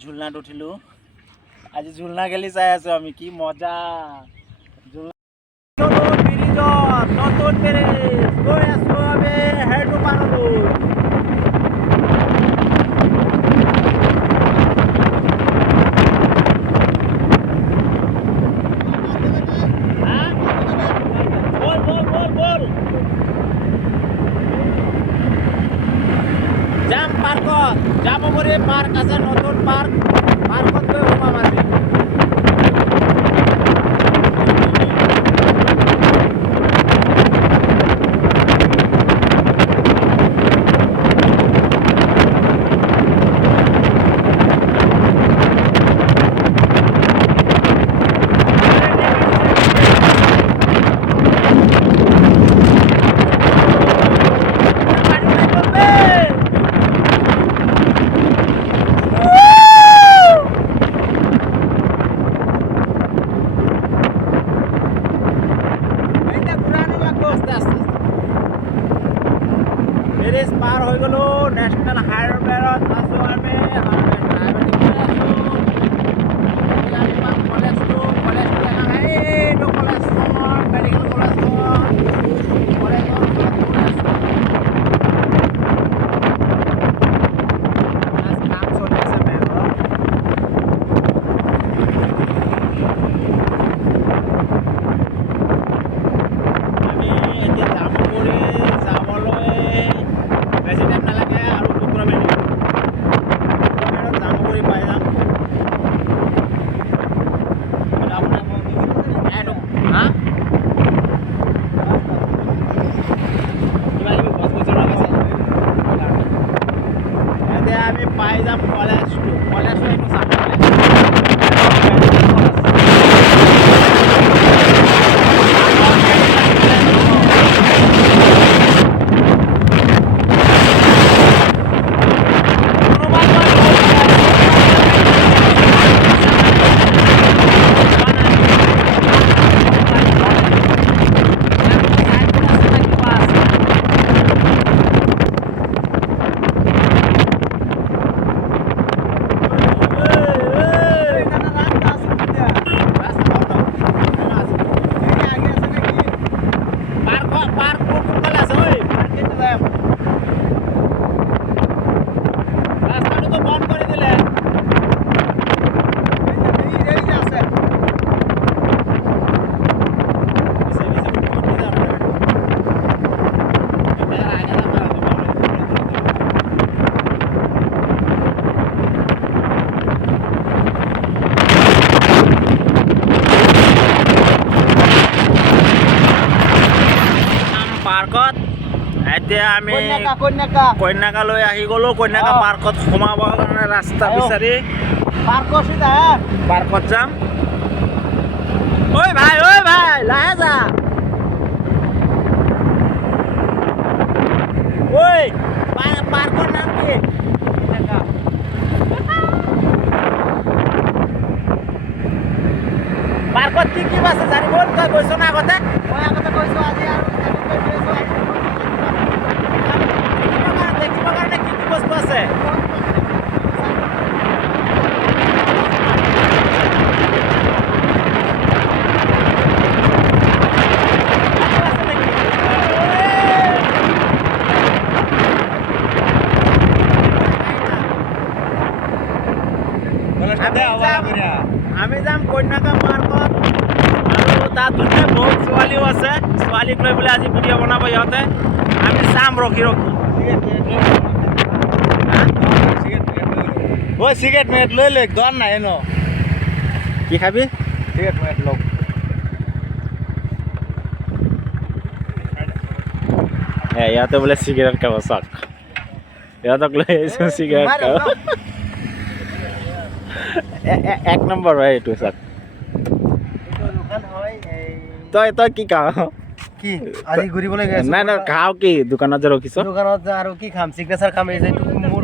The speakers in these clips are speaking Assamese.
ঝুলনাত উঠিলো আজি ঝুলনা খেলি চাই আছো আমি কি মজা নতুন ব্ৰিজ গৈ আছো আমি হেডু পাৰলৈ যাম পাৰ্কত জামুগুৰি পাৰ্ক আছে নতুন পাৰ্কত গৈ সোমাম আজি ব্ৰিজ পাৰ হৈ গ'লো নেশ্যনেল হাইৱেত আছো আমি আমি পাই যাম কলেজটো এইটো চাবলৈ এতিয়া আমি কন্যাকালৈ আহি গ'লো কন্যাকা পাৰ্কত সোমাবৰ কাৰণে ৰাস্তা বিচাৰি পাৰ্কত যাম ঐ ভাই লাহে যা ঐ পাৰ্কৰ নাম কি পাৰ্কত কি আছে জানিব তই গৈছ না আগতে মই আগতে গৈছো আজি আৰু দেখিবৰ কাৰণে কি বস্তু আছে আমি যাম কন্যাকা পাৰ্কত আৰু তাত বহুত ছোৱালীও আছে ছোৱালীক লৈ পেলাই আজি ভিডিঅ' বনাব ইহঁতে আমি চাম ৰখি ঐ চিগাৰেট মেট লৈ দোৱান নাই ন কি খাবি চিগাৰেট মেট লগ ইয়াতে বোলে চিগাৰেট খাব চাওক ইহঁতক লৈ আহিছোঁ চিগাৰেট খাব এক নম্বৰ হয় এইটো চাওক তই কি খাৱ কি আজি ঘূৰিবলৈ গৈ আছো নাই খাওঁ কি দোকানত যে ৰখিছ দোকানত আৰু কি খাম চিগনেচাৰ খাম এই যে মোৰ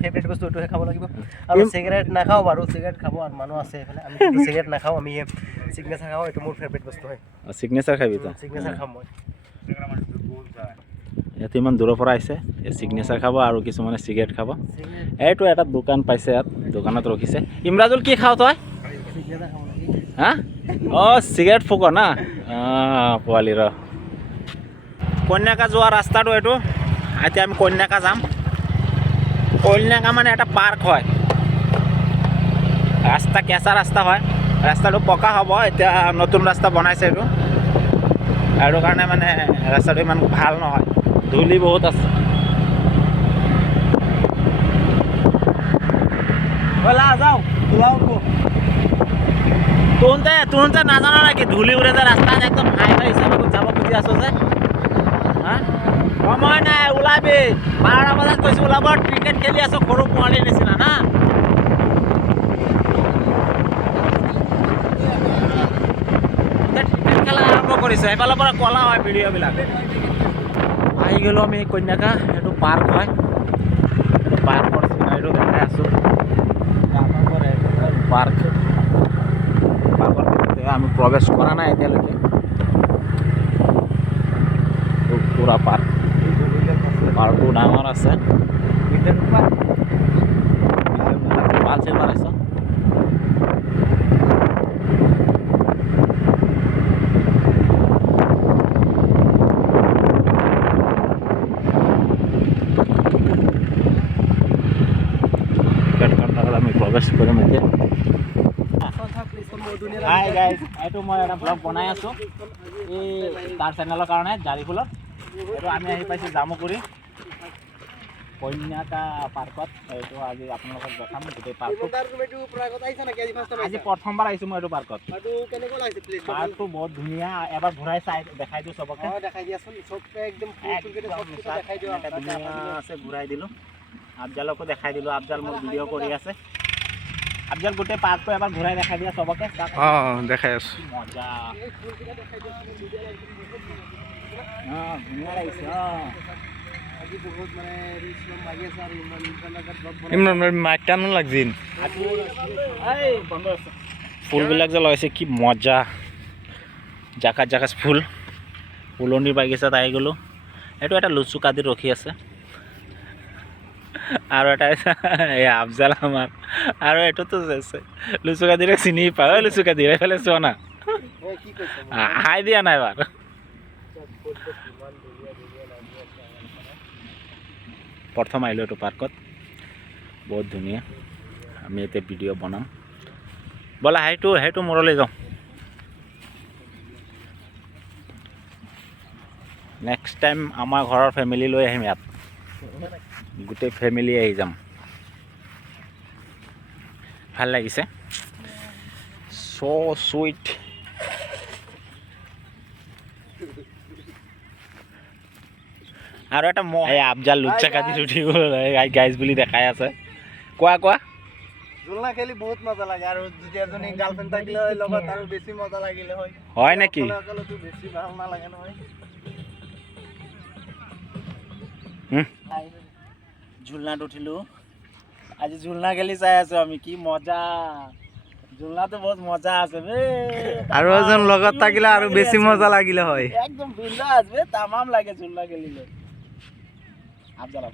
ফেভৰেট বস্তু এইটোহে খাব লাগিব আৰু চিগাৰেট নাখাওঁ বাৰু চিগাৰেট খাব আৰু মানুহ আছে এইফালে আমি চিগাৰেট নাখাওঁ আমি চিগনেচাৰ খাওঁ এইটো মোৰ ফেভৰেট বস্তু হয় চিগনেচাৰ খাবি তই চিগনেচাৰ খাম মই ইয়াতে ইমান দূৰৰ পৰা আহিছে চিগনেচাৰ খাব আৰু কিছুমানে চিগাৰেট খাব এইটো এটা দোকান পাইছে ইয়াত দোকানত ৰখিছে ইমৰাজুল কি খাৱ তই হা অঁ চিগাৰেট ফুক না পোৱালি ৰ কন্যাকা যোৱা ৰাস্তাটো এইটো এতিয়া আমি কন্যাকা যাম কন্যাকা মানে এটা পাৰ্ক হয় ৰাস্তা কেঁচা ৰাস্তা হয় ৰাস্তাটো পকা হ'ব এতিয়া নতুন ৰাস্তা বনাইছে এইটো আৰু কাৰণে মানে ৰাস্তাটো ইমান ভাল নহয় ধূলি বহুত আছে ব'লা যাওঁ তোনতে নাজানো নেকি ধূলি উৰে যে ৰাস্তাত একদম হাই ফাই হিচাপে যাব খুজি আছো যে হা সময় নাই ওলাবি 12টা বজাত কৈছোঁ ওলাব ক্ৰিকেট খেলি আছো সৰু পোৱালিৰ নিচিনা না ক্ৰিকেট খেলা আৰম্ভ কৰিছে সেইফালৰ পৰা কলা হয় ভিডিঅ'বিলাক আহি গ'লোঁ আমি কন্যাকা এইটো পাৰ্ক হয় এইটো পাৰ্কৰ চিনাৰীটো দেখাই আছোঁ পাৰ্কৰ ভিতৰত আমি প্ৰৱেশ কৰা নাই এতিয়ালৈকে পুৰা পাৰ্কটো ডাঙৰ আছে ভাল চিল মাৰিছ আমি প্ৰৱেশ কৰিম এতিয়া হাই গাইজ এইটো মই এটা ব্লগ বনাই আছোঁ এই তাৰ চেনেলৰ কাৰণে জাৰিফুলত এইটো আমি আহি পাইছোঁ জামুগুৰি কন্যাকা পাৰ্কত এইটো আজি আপোনালোকক দেখাম গোটেই পাৰ্কটো আজি প্ৰথমবাৰ আহিছোঁ মই এইটো পাৰ্কত পাৰ্কটো বহুত ধুনীয়া এবাৰ ঘূৰাই চাই দেখাই দিওঁ চবকে ধুনীয়া আছে ঘূৰাই দিলোঁ আফজালকো দেখাই দিলোঁ আফজাল মোৰ ভিডিঅ' কৰি আছে আফজাল গোটেই পাৰ্কটো এবাৰ ঘূৰাই দেখাই দিয়া চবকে দেখাই আছো মজা ধুনীয়া লাগিছে ফুলবিলাক যে লগাইছে কি মজা জাকাত জাকাত ফুল ফুলনিৰ বাগিচাত আহি গ'লোঁ এইটো এটা লুচুকাদি ৰখি আছে আৰু এটা এই আফজাল আমাৰ আৰু এইটোতো লুচুকাদিৰে চিনি পাওঁ লুচুকাদি এইফালে চোৱা না হাই দিয়া নাই এবাৰ প্ৰথম আহিলোঁ এইটো পাৰ্কত বহুত ধুনীয়া আমি এতিয়া ভিডিঅ' বনাম ব'লা সেইটো মূৰলৈ যাওঁ নেক্সট টাইম আমাৰ ঘৰৰ ফেমিলি লৈ আহিম ইয়াত গোটেই ফেমিলি আহি যাম ভাল লাগিছে চ' চুইট আৰু এটা এই আফজাল লুচ্চা কাটি উঠি গ'ল গাইজ বুলি দেখাই আছে কোৱা জোলনা খেলি বহুত মজা লাগে আৰু যদি এজনী গাৰ্লফ্ৰেণ্ড থাকিলে হয় লগত আৰু বেছি মজা লাগিলে হয় নেকি বেছি ভাল নালাগে নহয় ঝুলনাত উঠিলোঁ আজি ঝুলনা খেলি চাই আছো আমি কি মজা ঝুলনাটো বহুত মজা আছে আৰু এজন লগত থাকিলে আৰু বেছি মজা লাগিলে হয় একদম বিন্দাছ তামাম লাগে ঝুলনা খেলিলে আফজাল